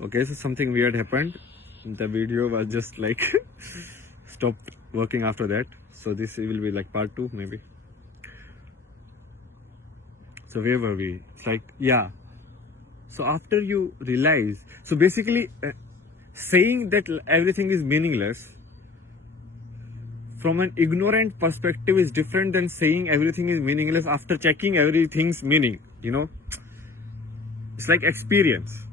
Okay, so something weird happened. The video was just like stopped working after that. So this will be like part 2 maybe. So where were we? It's like, yeah. So after you realize, so basically saying that everything is meaningless from an ignorant perspective is different than saying everything is meaningless after checking everything's meaning, you know. It's like experience.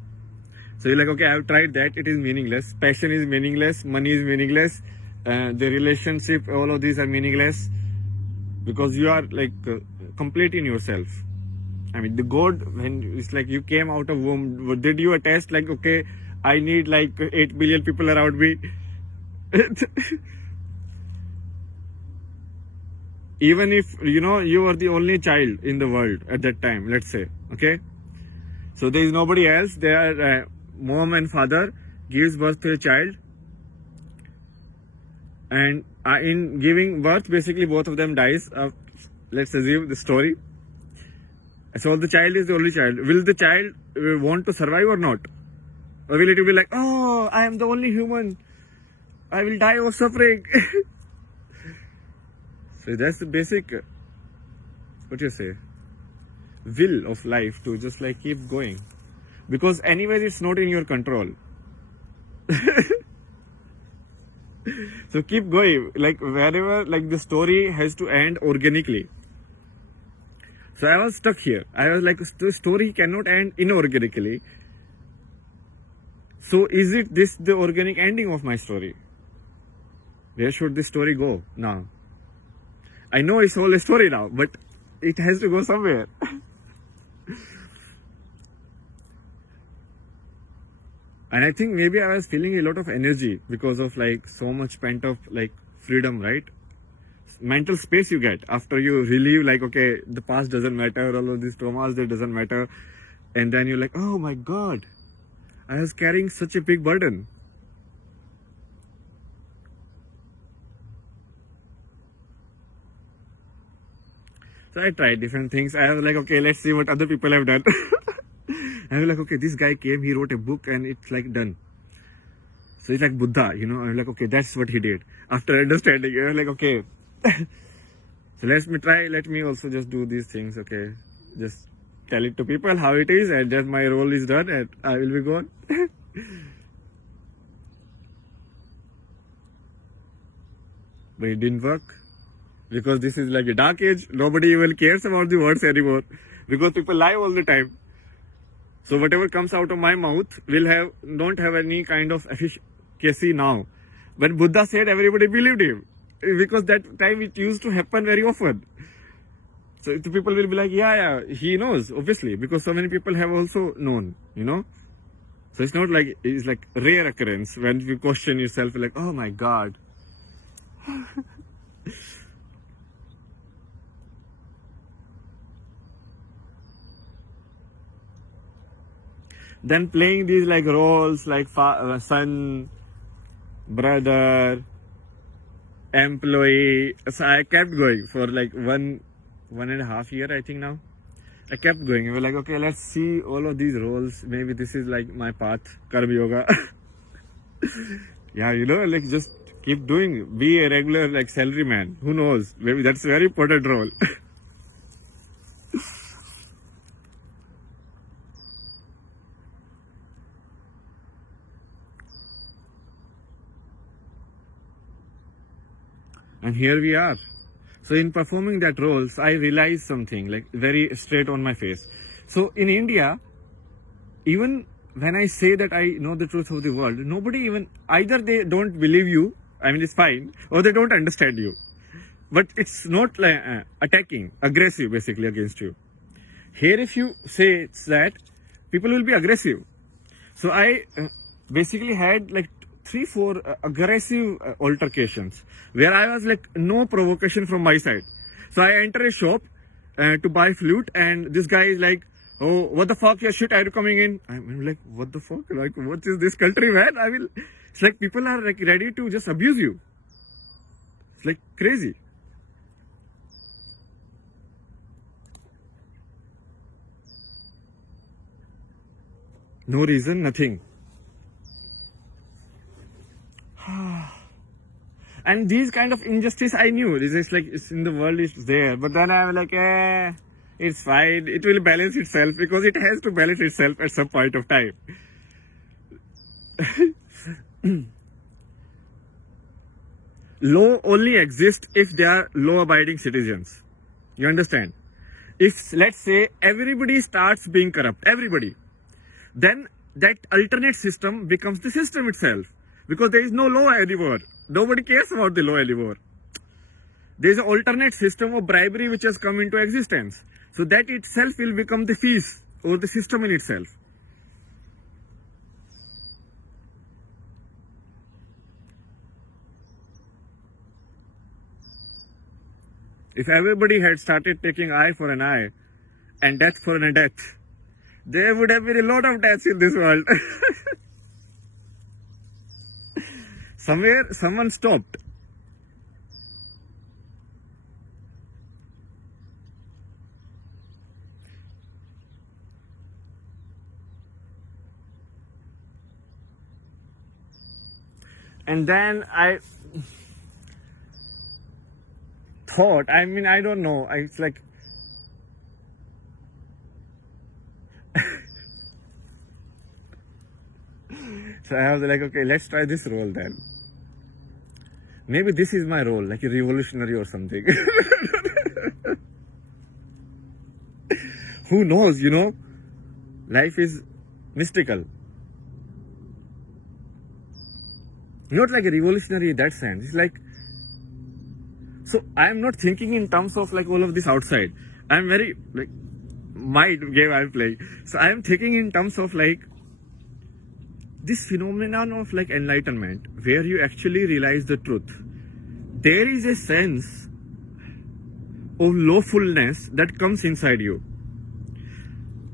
So you're like, okay, I've tried that, it is meaningless. Passion is meaningless, money is meaningless, the relationship, all of these are meaningless because you are like complete in yourself. I mean, the God, when it's like you came out of womb, did you attest like, okay, I need like 8 billion people around me? Even if, you know, you were the only child in the world at that time, let's say, okay? So there is nobody else. Their mom and father gives birth to a child. And in giving birth, basically both of them dies. Let's assume the story. So the child is the only child. Will the child want to survive or not? Or will it be like, oh, I am the only human, I will die of suffering? So that's the basic, what you say, will of life to just like keep going. Because anyways, it's not in your control. So keep going. Like wherever, like the story has to end organically. So I was stuck here. I was like, the story cannot end inorganically. So is it this the organic ending of my story? Where should this story go now? I know it's all a story now, but it has to go somewhere. And I think maybe I was feeling a lot of energy because of like so much pent up like freedom, right? Mental space you get after you relieve, like, okay, the past doesn't matter, all of these traumas, that doesn't matter. And then you're like, oh my God, I was carrying such a big burden. So I tried different things. I was like, okay, let's see what other people have done. I was like, okay, this guy came, he wrote a book and it's like done. So it's like Buddha, you know. I'm like, okay, that's what he did. After understanding, I was like, okay. So let me also just do these things, okay. Just tell it to people how it is, and then my role is done and I will be gone. But it didn't work. Because this is like a dark age, nobody even cares about the words anymore. Because people lie all the time. So whatever comes out of my mouth don't have any kind of efficacy now. When Buddha said, everybody believed him. Because that time it used to happen very often. So the people will be like, yeah, he knows, obviously. Because so many people have also known, you know. So it's not like, it's like rare occurrence when you question yourself, like, oh my God. Then playing these like roles like son, brother, employee. So I kept going for like one and a half year, I think now. I kept going. I was like, okay, let's see all of these roles. Maybe this is like my path, Karma Yoga. Yeah, you know, like just keep doing. Be a regular like salary man. Who knows? Maybe that's a very important role. And here we are. So in performing that roles, I realized something like very straight on my face. So in India, even when I say that I know the truth of the world, nobody even, either they don't believe you, I mean it's fine, or they don't understand you. But it's not like attacking, aggressive basically against you. Here if you say it's that, people will be aggressive. So I basically had like 3-4 aggressive altercations where I was like no provocation from my side. So I enter a shop to buy flute, and this guy is like, oh, what the fuck, your shit, are you coming in? I'm like, what the fuck, like what is this country, man? It's like people are like ready to just abuse you. It's like crazy. No reason, nothing. And these kind of injustice I knew. This is like, it's in the world, it's there. But then I'm like, it's fine. It will balance itself because it has to balance itself at some point of time. Law only exists if they are law-abiding citizens. You understand? If, let's say, everybody starts being corrupt, everybody, then that alternate system becomes the system itself. Because there is no law anymore. Nobody cares about the law anymore. There is an alternate system of bribery which has come into existence. So that itself will become the fees or the system in itself. If everybody had started taking eye for an eye and death for a death, there would have been a lot of deaths in this world. Somewhere, someone stopped. And then I thought, I mean, I don't know, it's like, so I was like, okay, let's try this role then. Maybe this is my role, like a revolutionary or something. Who knows, you know? Life is mystical. Not like a revolutionary in that sense. It's like, so I am not thinking in terms of like all of this outside. I am very, like, my game I am playing. So I am thinking in terms of like, this phenomenon of like enlightenment, where you actually realize the truth. There is a sense of lawfulness that comes inside you.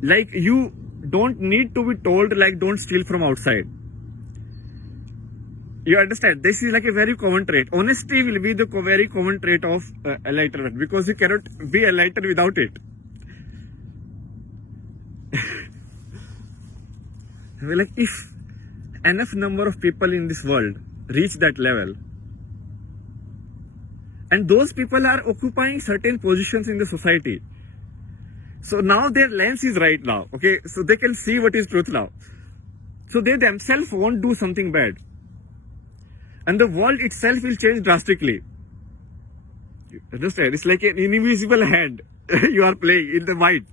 Like you don't need to be told like don't steal from outside. You understand? This is like a very common trait. Honesty will be the very common trait of enlightenment because you cannot be enlightened without it. Like if enough number of people in this world reach that level, and those people are occupying certain positions in the society, so now their lens is right now, okay, so they can see what is truth now, so they themselves won't do something bad, and the world itself will change drastically. You understand? It's like an invisible hand you are playing in the mind.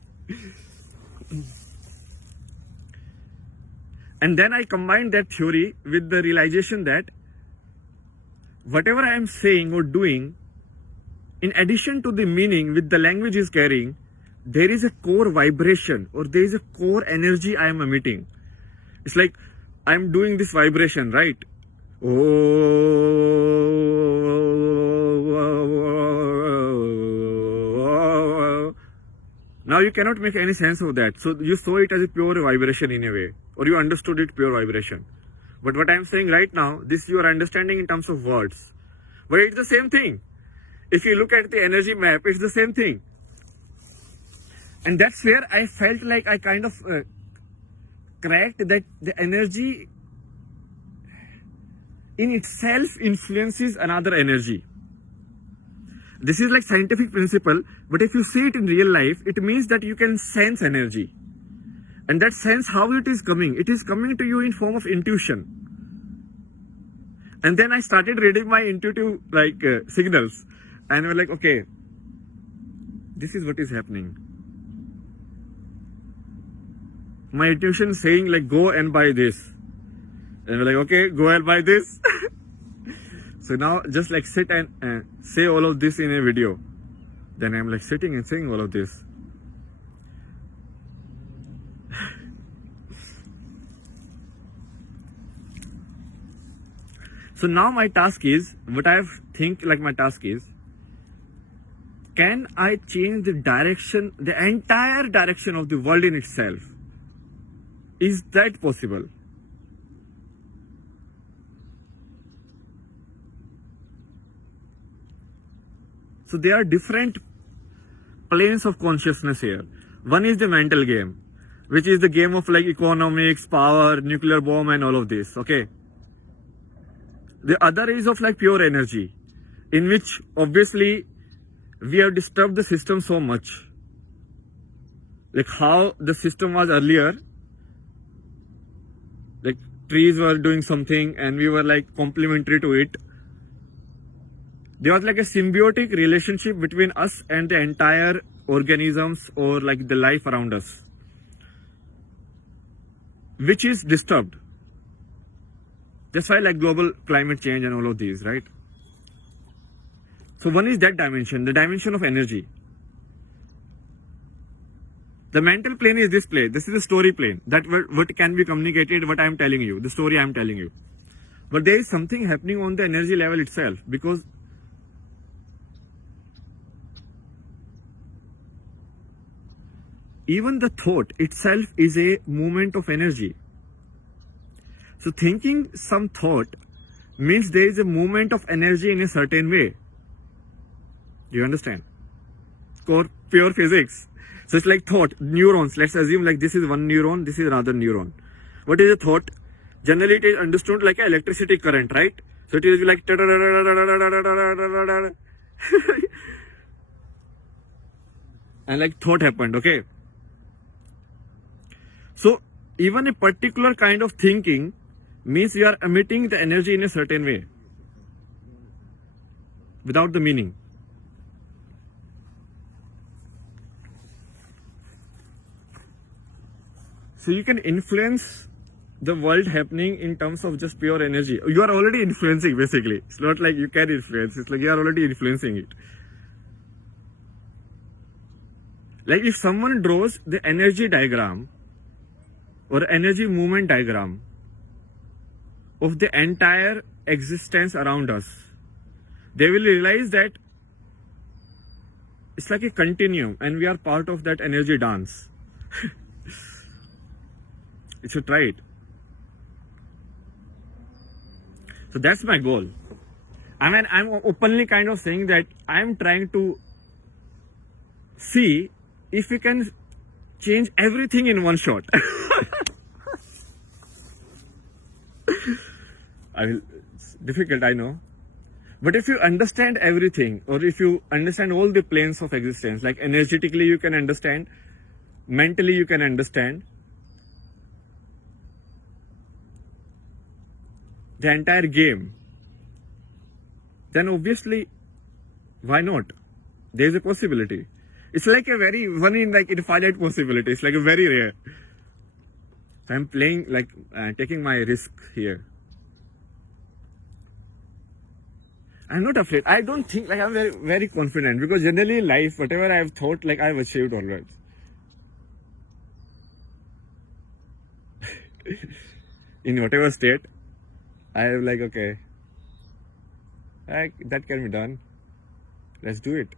And then I combined that theory with the realization that whatever I am saying or doing, in addition to the meaning which the language is carrying, there is a core vibration or there is a core energy I am emitting. It's like I am doing this vibration, right? Now you cannot make any sense of that. So you saw it as a pure vibration in a way, or you understood it pure vibration. But what I am saying right now, this you are understanding in terms of words. But it's the same thing. If you look at the energy map, it's the same thing. And that's where I felt like I kind of cracked that the energy in itself influences another energy. This is like scientific principle, but if you see it in real life, it means that you can sense energy. And that sense, how it is coming? It is coming to you in form of intuition. And then I started reading my intuitive signals. And I was like, okay, this is what is happening. My intuition saying like, go and buy this. And we're like, okay, go and buy this. So now just like sit and say all of this in a video. Then I'm like sitting and saying all of this. So now my task is, what I think like my task is, can I change the direction, the entire direction of the world in itself? Is that possible? So there are different planes of consciousness here. One is the mental game, which is the game of like economics, power, nuclear bomb and all of this, okay? The other is of like pure energy, in which obviously we have disturbed the system so much. Like how the system was earlier, like trees were doing something and we were like complementary to it. There was like a symbiotic relationship between us and the entire organisms or like the life around us, which is disturbed. That's why like global climate change and all of these, right? So one is that dimension, the dimension of energy. The mental plane is this plane. This is the story plane. That what can be communicated, what I am telling you, the story I am telling you. But there is something happening on the energy level itself, because even the thought itself is a movement of energy. So thinking some thought means there is a movement of energy in a certain way. Do you understand? Core pure physics. So it's like thought, neurons. Let's assume like this is one neuron, this is another neuron. What is a thought? Generally it is understood like an electricity current, right? So it is like and like thought happened, okay? So even a particular kind of thinking means you are emitting the energy in a certain way without the meaning. So you can influence the world happening in terms of just pure energy. You are already influencing basically. It's not like you can influence, it's like you are already influencing it. Like if someone draws the energy diagram or energy movement diagram of the entire existence around us, they will realize that it's like a continuum and we are part of that energy dance. You should try it. So that's my goal. I mean, I'm openly kind of saying that I'm trying to see if we can change everything in one shot. It's difficult, I know. But if you understand everything, or if you understand all the planes of existence, like energetically you can understand, mentally you can understand, the entire game, then obviously, why not? There is a possibility. It's like a very, one in like infinite possibility. It's like a very rare. So I'm playing like, taking my risk here. I'm not afraid. I don't think like I'm very, very confident, because generally in life, whatever I've thought, like I've achieved always. In whatever state, I am like, okay, like, that can be done. Let's do it.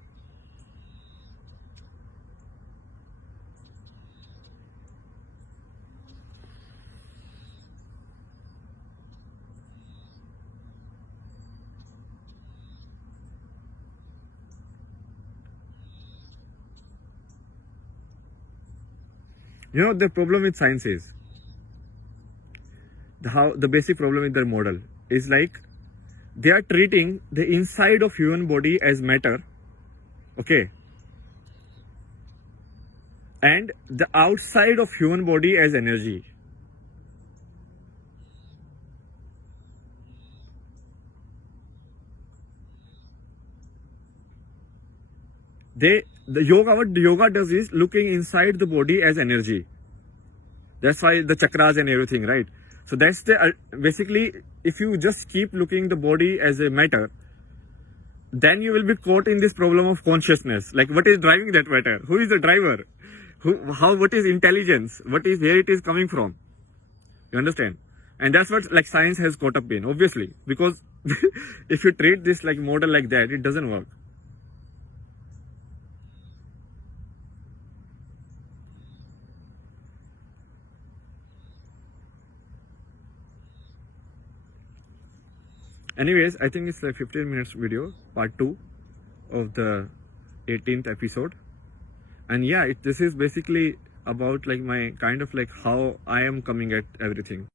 You know, the problem with science is, the basic problem with their model is like, they are treating the inside of human body as matter, okay, and the outside of human body as energy. What yoga does is looking inside the body as energy. That's why the chakras and everything, right? So that's the, basically, if you just keep looking the body as a matter, then you will be caught in this problem of consciousness. Like, what is driving that matter? Who is the driver? What is intelligence? Where it is coming from? You understand? And that's what like science has caught up in, obviously, because if you treat this like model like that, it doesn't work. Anyways, I think it's like 15 minutes video, part 2 of the 18th episode. And yeah, this is basically about like my kind of like how I am coming at everything.